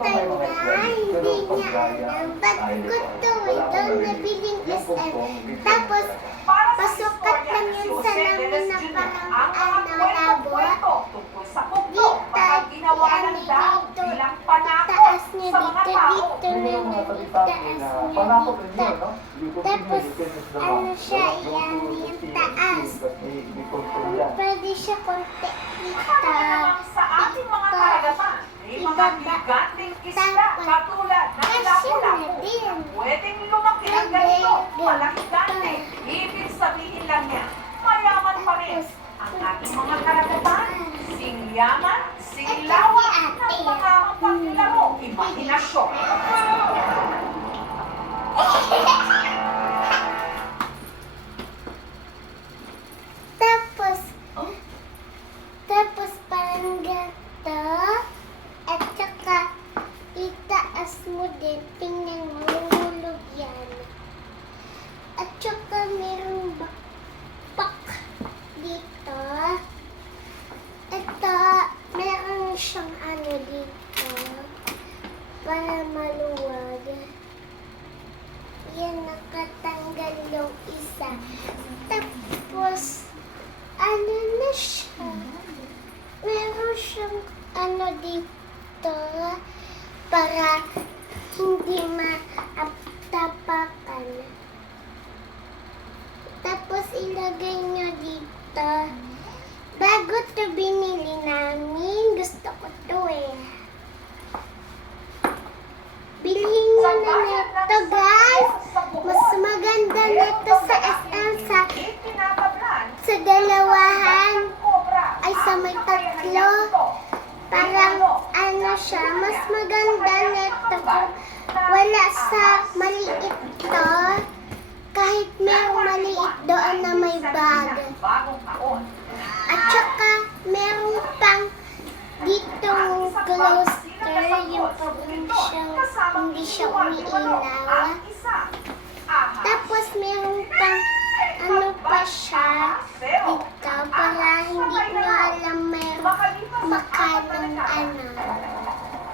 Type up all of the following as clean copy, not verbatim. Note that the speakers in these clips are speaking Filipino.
matanda, hindi niya alam. Ba't ko to ito nabiling SM? Tapos, pasukat lang yun sa lamin na parang labo. Dito, yan dito, taas niya dito, dito na taas niya dito. Tapos, ano siya, yan yung taas. Pwede siya konti dito. Sa ating mga karagatan, may mga giganting isda katulad ng lapu-lapu. Pwedeng lumaki ng ganito, malaki-gante. Ibig sabihin lang niya, mayaman pa rin ang ating mga karagatan. Singyaman, singlawan ng mga paglalaro, imahinasyon. Tapos parang ganito, at saka itaas mo din, tingnan mo, hulog yan. At saka merong bakpak dito. Ito, meron siyang ano dito, para maluwag. Yan, nakatanggal yung isa. Tapos, ano na siya? Meron siyang ano dito para hindi matapakan. Tapos ilagay nyo dito. Bago to binili namin, gusto ko to eh. Bilhin nyo na nito guys. Mas maganda nito sa SM sa dalawahan. Ay, sa may tatlo. Parang ano siya, mas maganda nito kung wala sa maliit to. Kahit merong maliit doon na may bag. At saka merong pang ditong closter, yung hindi siya umiilaw. Tapos merong pang ano pa siya dito para hindi nyo alam merong makanong ano.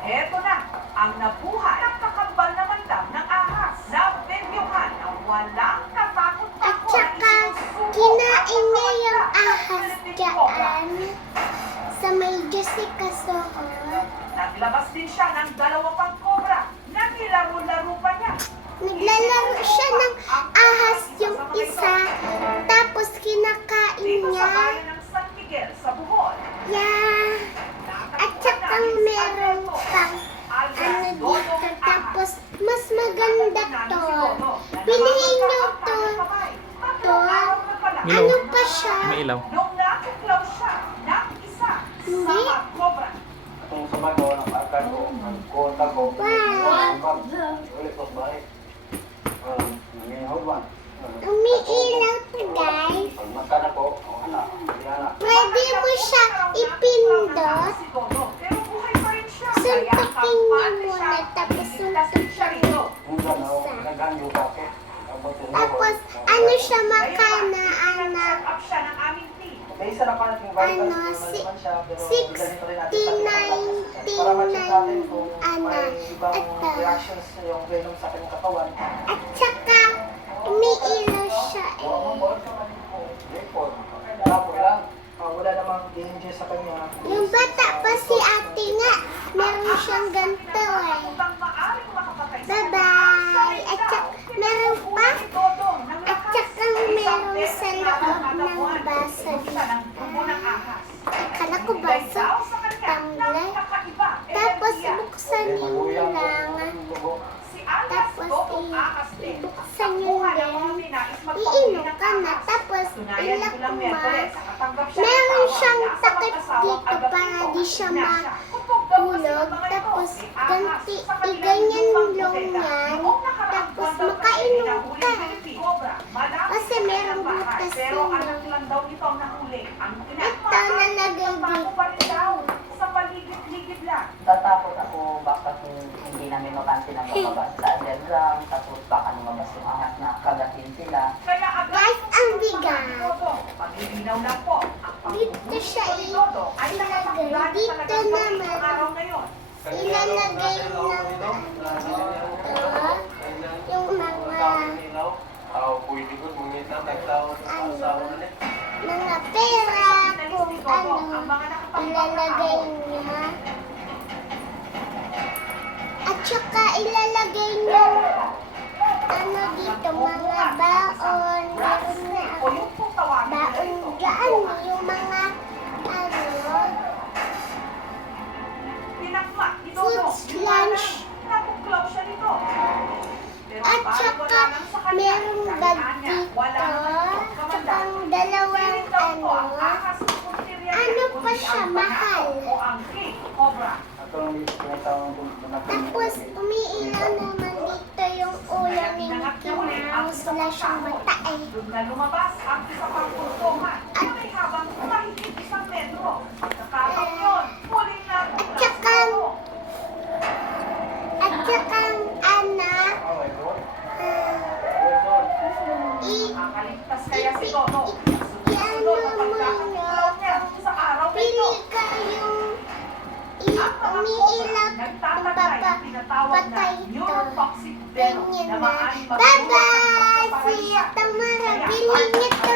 Eto na, ang nabuhay at kakambal na mandam ng ahas na benyohan na walang katakot-takot. At saka kinain niya yung ahas dyan sa may Jessica Soho. Naglabas din siya ng 2 pang cobra na nilaro-laro pa niya. Naglalaro siya ng ahas yung isa, tapos kinakain Dito sa niya. bayan ng San Miguel sa Bohol. Yeah. At saka meron pang ano dito, tapos mas maganda to. Bilhin nyo to. Ano pa siya? May ilaw. Nung natuklaw siya ng isa sa Hindi. mga cobra. Itong sa bago, ng akar ko, ang kota ko, Wow. ulit ko sa bahay. Nangyayahod ba? Umiilaw to guys. Pag makan ako, anak, anak. Pwede mo siya ipindot. Si Dodo, pero buhay pa rin siya. Suntukin niyo muna, tapos suntukin siya rito. Yung gano'n, naghanyo ka ako. Tapos ano siya makana, anak? Up siya ng aming team. May isa na pa natin Ano, para ma-check natin kung ano, may ibang ito. reactions yung venom sa kanyang katawan. At saka umiilaw siya eh. Wala namang danger sa kanya. Yung bata pa si ate nga, meron siyang ganito eh. Bye-bye! At saka meron pa, at saka meron sa loob ng baso dito. Akala ko baso, tamlay. Tapos buksan nyo lang. Tapos ibuksan nyo din. Iinom ka na. Tapos ilak mo. Meron siyang takip dito para di siya mahulog. Tapos iganyan lang yan. Tapos makainom ka. Kasi merong butas yun. Ito nalagay dito. Sa paligid-ligid lang. Tatakot ako baka hindi namin mapansin ang lumabas sa underground, tapos baka lumabas yung ahas na kagatin sila. Kaya agad Guys, ang bigat. Paglilinaw lang po. Dito siya ilalagay. Dito naman. Araw na yun. Ilalagay mo ikaw nagtawag sa asawa ulit. mga pera kung ano ilalagay niya. At saka ilalagay niya ano dito, mga baon. Meron na O yung pong tawagin nila baon ito. dyan, yung mga ano, Pinakma, Foods lunch. Nakuklaw siya nito. Pero at parang saka wala nang sa kanya. merong Dahil bag anya, dito, wala naman ito. at Kamanda. saka dalawang Pilit daw ito ang ano, ahas ng puntirya niya, ano pa kundi siya, ang mahal. banako o ang king cobra. Ito ang tinatawag kong tapos umiilaw naman dito yung ulo ni Mickey Mouse, wala siyang mata eh. Doon na lumabas ang isa pang kurtungan. Ngunit habang mahigit 1 metro. Pagkakataon yun, muling nabukas At saka ano, Oh my God. Makaligtas kaya si Toto. i-ano Susunod ang mo pagkakaklaw niya sa araw na ito. pili ka yung umiilaw Nagtatatay, tinatawag na patay ito. neurotoxic venom Ganyan na na. maaaring Bye-bye! magdulot ng Si pagpaparalisa. Tamara, Kaya, bilhin niyo to